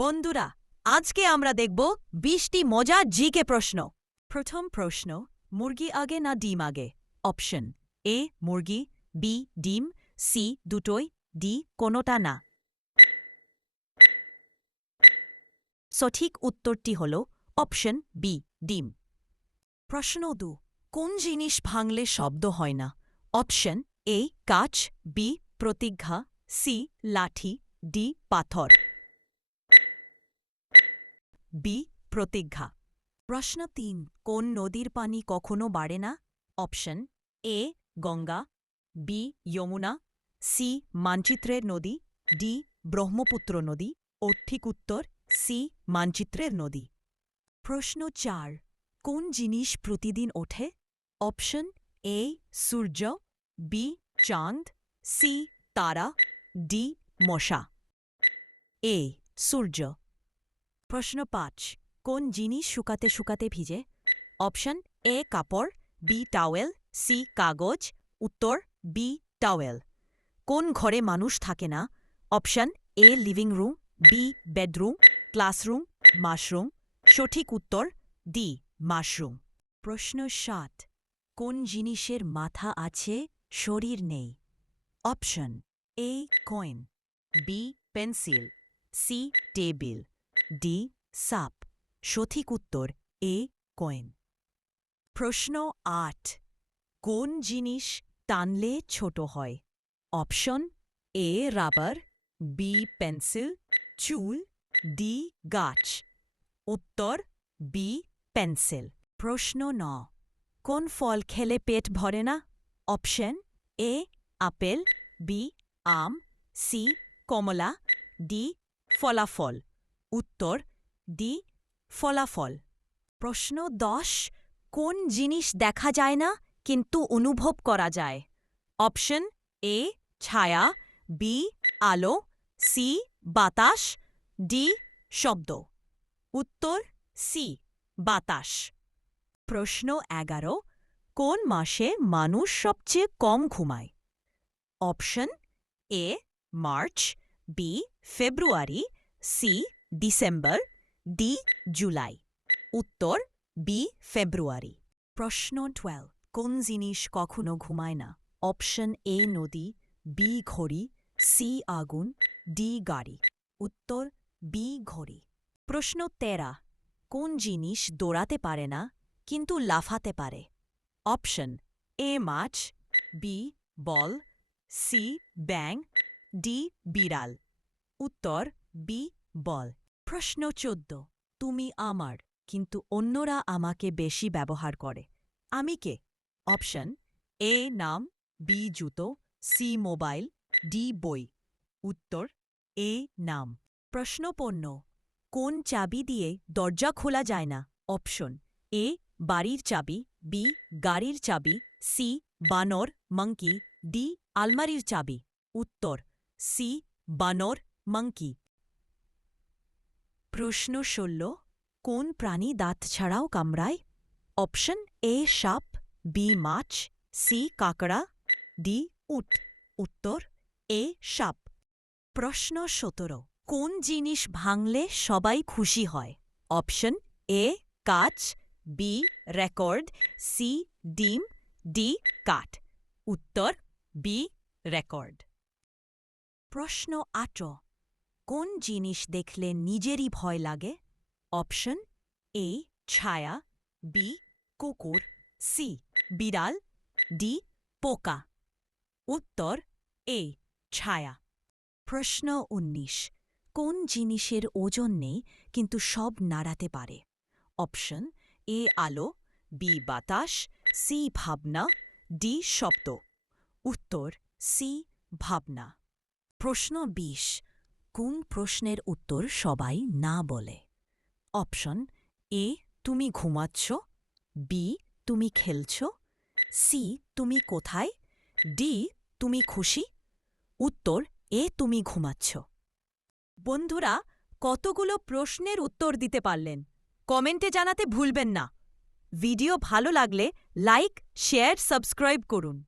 বন্ধুরা, আজকে আমরা দেখব বিশটি মজার জিকে প্রশ্ন। প্রথম প্রশ্ন, মুরগি আগে না ডিম আগে? অপশন, এ, মুরগি, বি, ডিম, সি, দুটোই, ডি, কোনোটা না। সঠিক উত্তরটি হল অপশন বি, ডিম। প্রশ্ন দু, কোন জিনিস ভাঙলে শব্দ হয় না? অপশন, এ, কাচ, বি প্রতিজ্ঞা সি, লাঠি, ডি, পাথর। বি, প্রতিজ্ঞা। প্রশ্ন তিন, কোন নদীর পানি কখনো বাড়ে না? Option, A, Ganga, B, Yamuna, C, মানচিত্রের নদী, ডি, ব্রহ্মপুত্র নদী ও ঠিক উত্তর, সি, মানচিত্রের নদী। প্রশ্ন চার, কোন জিনিস প্রতিদিন ওঠে? অপশন, এ, সূর্য, বি, চাঁদ, সি, তারা, ডি, মশা। এ, সূর্য। প্রশ্ন পাঁচ, কোন জিনিস শুকাতে শুকাতে ভিজে? অপশন এ, কাপড়, বি টাওয়েল সি, কাগজ, উত্তর, বি টাওয়েল কোন ঘরে মানুষ থাকে না? Option A living room B bedroom classroom mushroom সঠিক উত্তর ডি মাশরুম প্রশ্ন সাত, কোন জিনিসের মাথা আছে, শরীর নেই? Option A coin B pencil C table D সাপ। সঠিক উত্তর এ কয়েন প্রশ্ন আট। কোন জিনিস টানলে ছোট হয়? Option A rubber B pencil, চুল ডি গাছ। উত্তর বি পেন্সিল। প্রশ্ন ন। কোন ফল খেলে পেট ভরে না? অপশন এ আপেল বি আম সি কমলা ডি ফলাফল। উত্তর, ডি, ফলাফল। প্রশ্ন দশ, কোন জিনিস দেখা যায় না, কিন্তু অনুভব করা যায়? অপশন এ, ছায়া, বি, আলো, সি, বাতাস, ডি, শব্দ। উত্তর, সি, বাতাস। প্রশ্ন এগারো, কোন মাসে মানুষ সবচেয়ে কম ঘুমায়? Option A, March, B, February, C December, D, July. উত্তর, বি, ফেব্রুয়ারি। প্রশ্ন টুয়েলভ কোন জিনিস কখনো ঘুমায় না? অপশন এ নদী, বি, ঘড়ি, সি, আগুন, ডি, গাড়ি। উত্তর, বি, ঘড়ি। প্রশ্ন তেরা, কোন জিনিস দৌড়াতে পারে না, কিন্তু লাফাতে পারে? অপশন, এ, মাছ, বি, বল, সি ব্যাং ডি, বিড়াল। উত্তর, বি, বল। প্রশ্ন চোদ্দ, তুমি আমার, কিন্তু অন্যরা আমাকে বেশি ব্যবহার করে। আমি কে? অপশন, এ নাম, বি জুতো, সি মোবাইল, ডি বই। উত্তর, এ নাম। প্রশ্নপণ্য কোন চাবি দিয়ে দরজা খোলা যায় না? অপশন, এ বাড়ির চাবি, বি গাড়ির চাবি, সি বানর মঙ্কি ডি আলমারির চাবি। উত্তর, সি বানর মাঙ্কি প্রশ্ন ষোল, কোন প্রাণী দাঁত ছাড়াও কামড়ায়? অপশন এ, সাপ, বি, মাছ, সি, কাকড়া, ডি, উট। উত্তর, এ, সাপ। প্রশ্ন সতেরো, কোন জিনিস ভাঙলে সবাই খুশি হয়? অপশন এ, কাচ, বি, রেকর্ড, সি, ডিম, ডি, কাঠ। উত্তর, বি, রেকর্ড। প্রশ্ন আট কোন জিনিস দেখলে নিজেরই ভয় লাগে? অপশন এ, ছায়া, বি, কুকুর, সি, বিড়াল, ডি, পোকা। উত্তর এ, ছায়া। প্রশ্ন উনিশ, কোন জিনিসের ওজন নেই, কিন্তু সব নাড়াতে পারে? অপশন এ, আলো, বি, বাতাস, সি, ভাবনা, ডি, শব্দ। উত্তর সি, ভাবনা। প্রশ্ন বিশ কোন প্রশ্নের উত্তর সবাই না বলে? অপশন এ, তুমি ঘুমাচ্ছ, বি, তুমি খেলছ, সি, তুমি কোথায়, ডি, তুমি খুশি, উত্তর এ, তুমি ঘুমাচ্ছ। বন্ধুরা, কতগুলো প্রশ্নের উত্তর দিতে পারলেন? কমেন্টে জানাতে ভুলবেন না। ভিডিও ভালো লাগলে লাইক, শেয়ার, সাবস্ক্রাইব করুন।